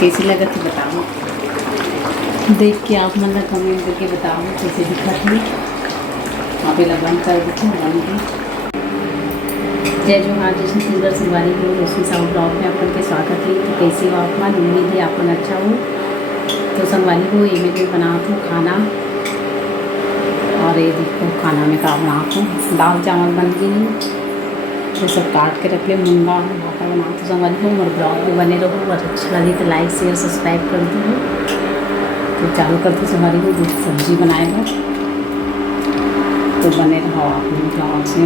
कैसी लगा थी बताओ, देख के आप मतलब कमेंट करके बताओ कैसे दिखा थी। वहाँ पे लगन कर देखो लगन की जय जोहार जैसे सुंदर सिलवानी की रोशनी साउंड ब्लॉग में अपन के स्वागत है। तो कैसे हो आप मन, उम्मीद है अपन अच्छा हो। तो संगवानी को ये मैं बना तो खाना, और ये देखो खाना में का बना तो दाल चावल बन गई, ये सब काट के रख ले, मुंगा भाटा बना तो संगवानी को। और ब्लॉग में बने रहो, और अच्छा लगे तो लाइक शेयर सब्सक्राइब कर दो। तो चालू करते संगवानी को सब्जी बनाएगा, तो बने रहो आप ब्लॉग से।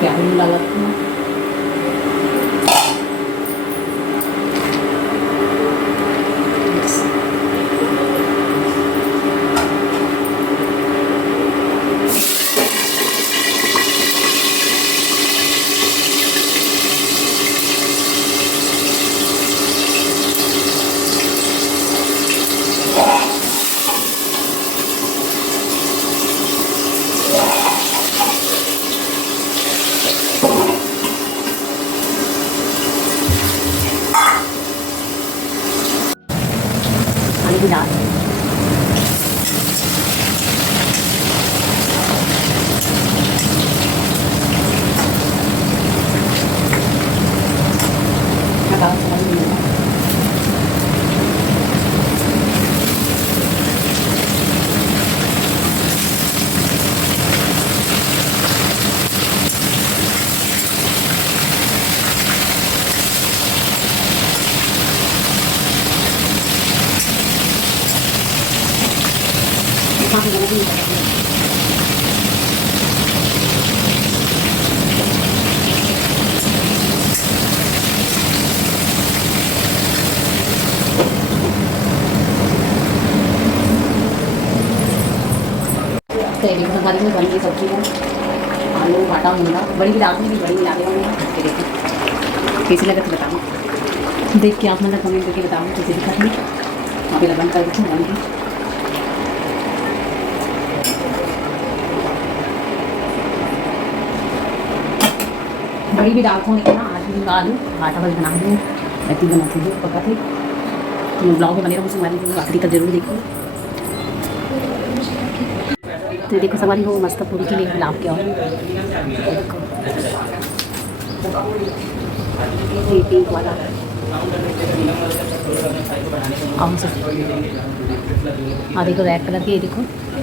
क्या ही लगा था डाल तेरी को घर में बन गई सब्जी है, आलू भाटा मुंगा बड़ी डाल में भी बड़ी मिला देगा। देखो कैसी लगा तो बताओ, देख के आप मतलब कमेंट करके बताओ कैसे दिखा थी। वहाँ पे लगन कर देखो लगन की बड़ी भी डालता हूँ, लेकिन ना आज भी आलू भाटा बस बना दूँ, ऐसी बनाती हूँ पका थे। तो ब्लॉग में बने रहो, संगवानी आखिरी तक जरूर देखो। तो देखो संगवानी हो मस्त पूरी के लिए गुलाब क्या हो, ये पिंक वाला और देखो रेड कलर की, ये देखो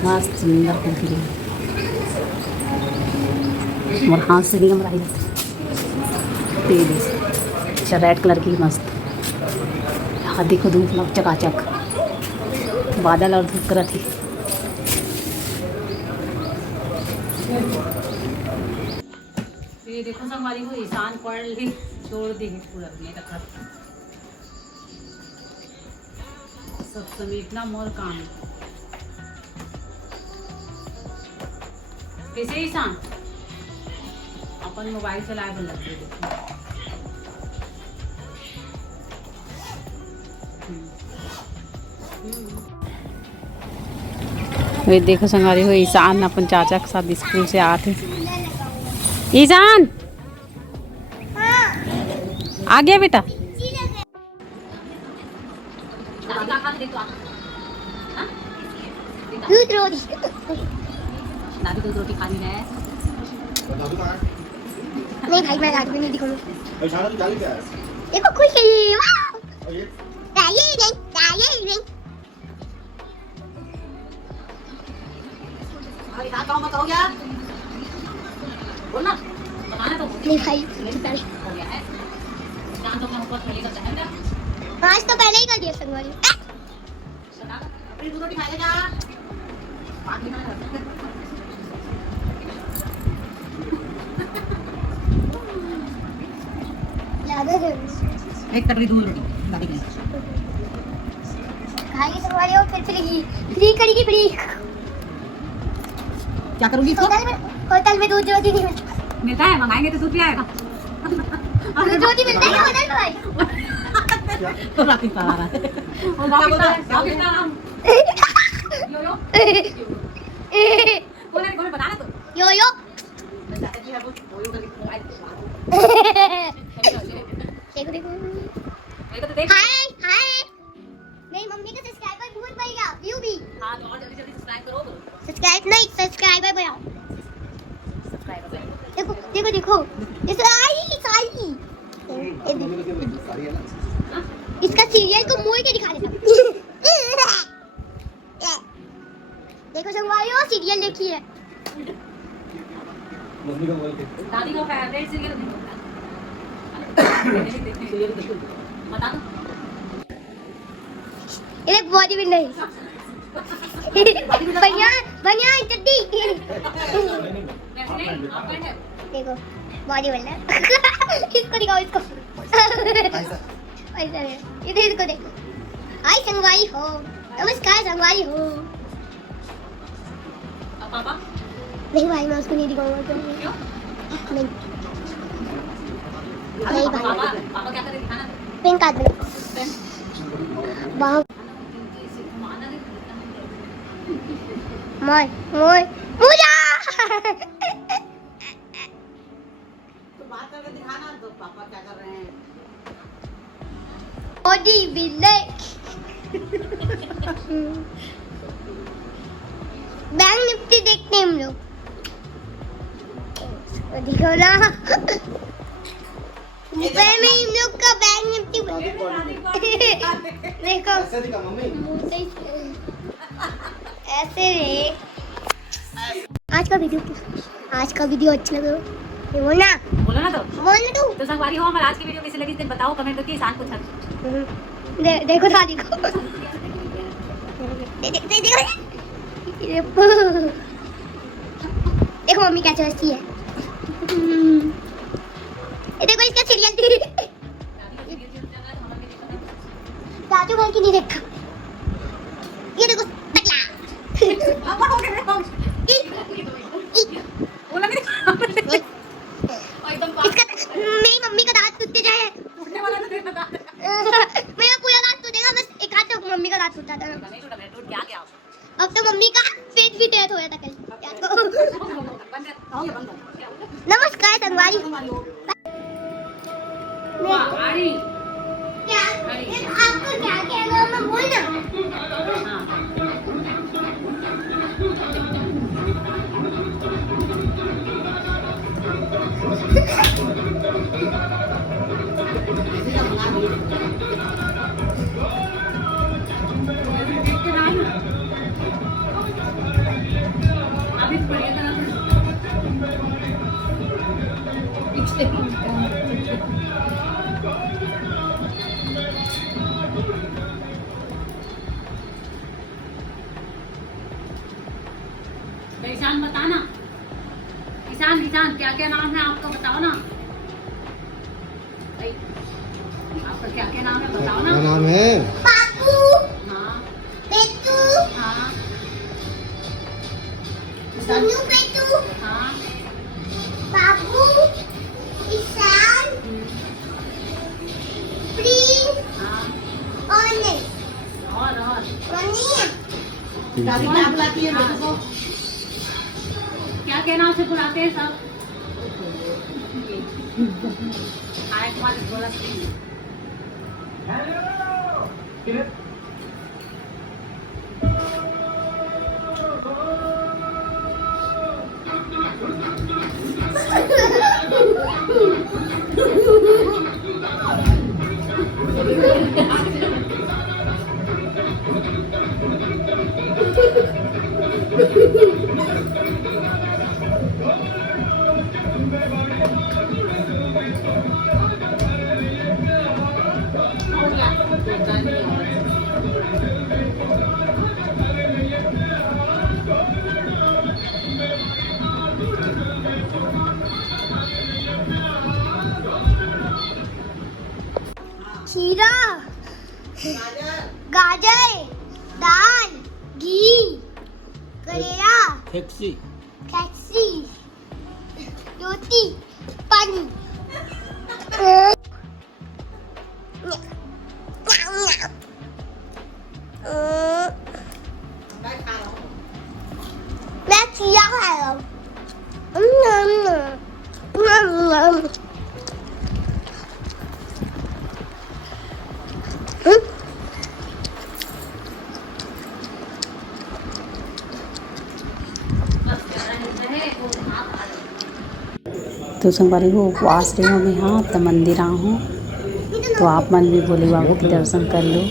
मस्त सुंदर फूल की और हाथ से भी हम रही तेल। अच्छा रेड कलर की मस्त, हाँ देखो धूप लग चकाचक, बादल और धूप कर थी। ये देखो संगवारी को ईशान पढ़ ली छोड़ दी पूरा रखा सब समेटना मोर काम। कैसे ईशान अपन मोबाइल चलाए बन लगते देखो। वे देखो संगवारी हो ईशान अपन चाचा के साथ स्कूल से आते। ईशान आ गया बेटा, दूध रोटी खानी है। नहीं भाई मैं रात में नहीं दिखाऊंगा। देखो खुशी हो गया बोलना बनाना तो नहीं भाई हो गया है। तो आज तो पहले ही कर दिया संगवारी। दूध रोटी खाएगा क्या? पानी ना एक कटोरी दूध रोटी दादी के लिए खाएगी संगवारी हो फिर फ्री करेगी फ्री। क्या करूंगी इसको? होटल में दूध रोटी नहीं मिलता। मिलता है, मंगाएंगे तो दूध भी आएगा। दूध रोटी मिलता है होटल में भाई। तो राखी पा रहा है। वो राखी का नाम यो यो बोले बताना तो यो यो जाते जी है वो यो करके मोबाइल देखो देखो तो देख। हाय हाय मेरी मम्मी का सब्सक्राइबर बहुत बढ़ गया व्यू भी। हां तो और जल्दी जल्दी सब्सक्राइब करो। सब्सक्राइब नहीं सब्सक्राइबर बढ़ाओ। सब्सक्राइबर देखो देखो देखो इस आई इसका सीरियल को मोड़ के दिखा देता। देखो संगवारी हो सीरियल देखी है। दादी का फेवरेट सीरियल बता दो। ये बॉडी भी नहीं बढ़िया बढ़िया जल्दी देखो बॉडी बन रहा है। इसको दिखाओ इसको ऐसा है इधर इसको देखो। हाय संगवारी हो नमस्कार संगवारी हो। पापा नहीं भाई मैं उसको नहीं दिखाऊंगा क्यों क्यों? नहीं नहीं पापा पापा क्या करे दिखाना। पिंक आदमी वाह मोय मोय मुजा तो बात करके दिखाना तो पापा क्या कर रहे हैं। बॉडी बिल्डर बैंक निफ्टी देखते हैं हम लोग। देखो ना ऊपर में हम लोग का बैंक निफ्टी देखो ऐसे रे। आज का वीडियो अच्छा लगा बोलना बोलो ना तो तू तो संगवारी हो हमारी आज की वीडियो कैसी लगी दिन बताओ कमेंट करके ईशान पूछा। देखो दादी को देखो मम्मी क्या चलती है। देखो इसका सीरियल दादू भाई की नहीं देखा। ये देखो टकला इसका मेरी मम्मी का दांत टूटते जाए। मेरा पूरा दांत टूटेगा बस एक हाथ से मम्मी का दांत टूटा था। अब तो मम्मी का पेट भी टेढ़ा हो जाता कल। नमस्कार संगवारी क्या आपको क्या कहना मैं बोलना। ईशान बताना। ईशान ईशान क्या क्या नाम है आपका बताओ ना। आपका क्या क्या नाम है बताओ ना। नाम है पापू हाँ पेटू हाँ सुनु पेटू हाँ बाबू ईशान प्रिंस हाँ और नहीं और मनिया दादी क्या बुलाती है मेरे को? क्या क्या नाम से बुलाते हैं सब? आए तुम्हारी बोला हो गया खीरा, गाजर, दाल, घी, करेला, टैक्सी कैप्सी, रोटी, पानी। मैं खीरा खा रहा हूँ। तो संगवारी हो उपवास रही हूँ मैं यहाँ तो मंदिर आ हूँ, तो आप मन भी भोले बाबू के दर्शन कर लो।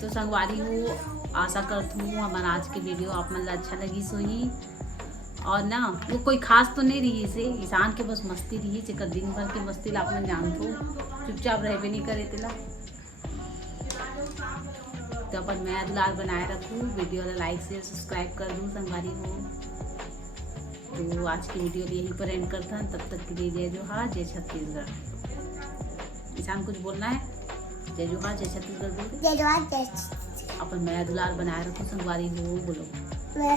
तो संगवारी हो आशा करती हूँ हमारा आज की वीडियो आप मन अच्छा लगी सोही। और ना वो कोई खास तो नहीं रही से इंसान के बस मस्ती रही जेकर दिन भर के मस्ती ला अपन जानतो चुपचाप रहे भी नहीं करे तेला। तो अपन मैं दुलार बनाए रखूँ, वीडियो ला लाइक शेयर सब्सक्राइब कर दूँ संगवारी हो। तो आज की वीडियो यहीं पर एंड करता हूँ, तब तक के लिए जय जोहार जय छत्तीसगढ़। इंसान कुछ बोलना है? जय जोहार जय छत्तीसगढ़ बोल। जय जवान जय। अपन मैं दुलार बनाए रखो संगवारी हो बोलो। मैं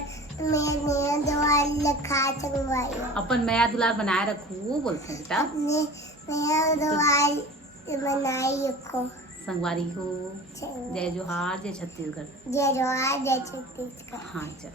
दुलार लखा संगवारी। अपन मैं दुलार बनाए रखो बोलते हैं बेटा। मैं दुलार बनाई रखो संगवारी हो। जय जोहार जय छत्तीसगढ़। जय जवान जय छत्तीसगढ़। हाँ चल।